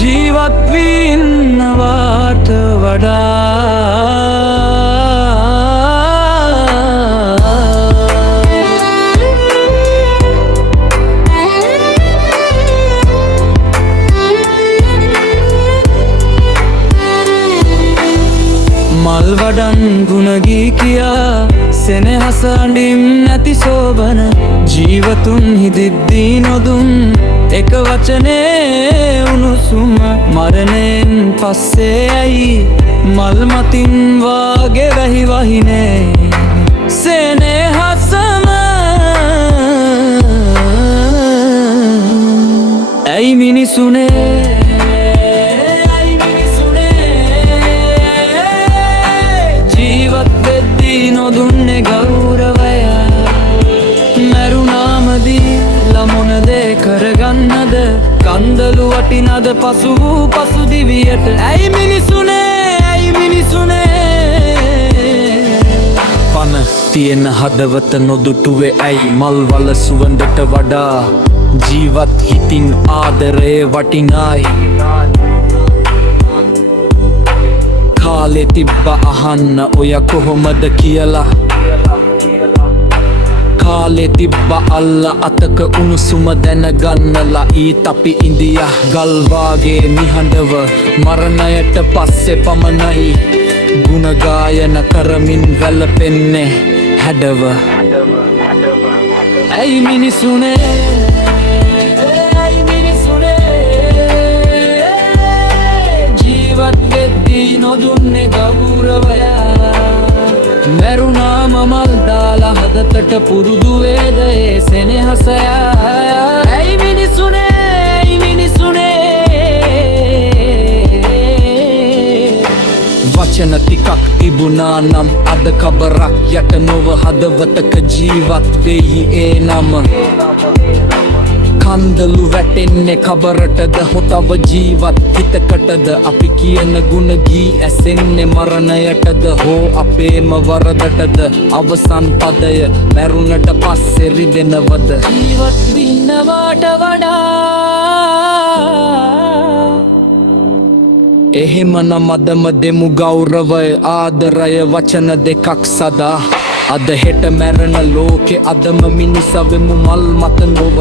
ජීවත් වී ඉන්නවාට මල් වඩන් ගුණගී කියා සෙනෙහස අඬින් නැති සෝබන ජීවතුන් හිදිද්දී නොදුන් එක වචනේ උණුසුම මරණයෙන් පස්සේ ඇයි මල් මතින් වාගේ වැහි වහිනේ සෙනෙහසම ඇයි මිනිසුනේ නොදුන්නේ ගෞරවය මැරුණාමදී ළමොන දේ කරගන්නද කන්දලු වටිනද පසු වූ පසු දිවියට ඇයි මිනිසුනේ පන තියෙන හදවත නොදුටුවේ ඇයි මල්වල සුවඳට වඩා ජීවත් හිතින් ආදරේ වටිනායි කාලෙ තිබ්බ අහන්න ඔය කොහොමද කියලා කාලෙ තිබ්බ අල්ල අතක උණුසුම දැනගන්නලා ඊත් අපි ඉන්දියා ගල්වාගේ නිහඬව මරණයට පස්සේ පමණයි ගුණගායන කරමින් වැළපෙන්නේ හැඩව ඇයි මිනිසුනේ නොදුන්නේ ගෞරවය මැරුණාම මල් දාලා හදතට පුරුදු වේද ඒ සෙනෙහසය ඇයි මිනිසුනේ වචන ටිකක් තිබුණා නම් අද කබරක් යට නොව හදවතක ජීවත් වෙයි ඒ නම කන්දලු වැටෙන්නේ කබරටද හොතව ජීවත් හිතකටද අපි කියන ගුණ ගී ඇසෙන්නේ මරණයටද හෝ අපේම වරදටද අවසන් පදය මැරුණට පස්සේ රිදෙනවද ජීවත් වෙන්නවට වඩා එහෙමනම් අදම දෙමු ගෞරවය ආදරය වචන දෙකක් සදා අද හෙට මැරෙන ලෝකෙ අදම මිනිසවෙමු මල් මත නොව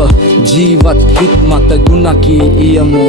ජීවත් හිත් මත ගුණ කී ඉයමු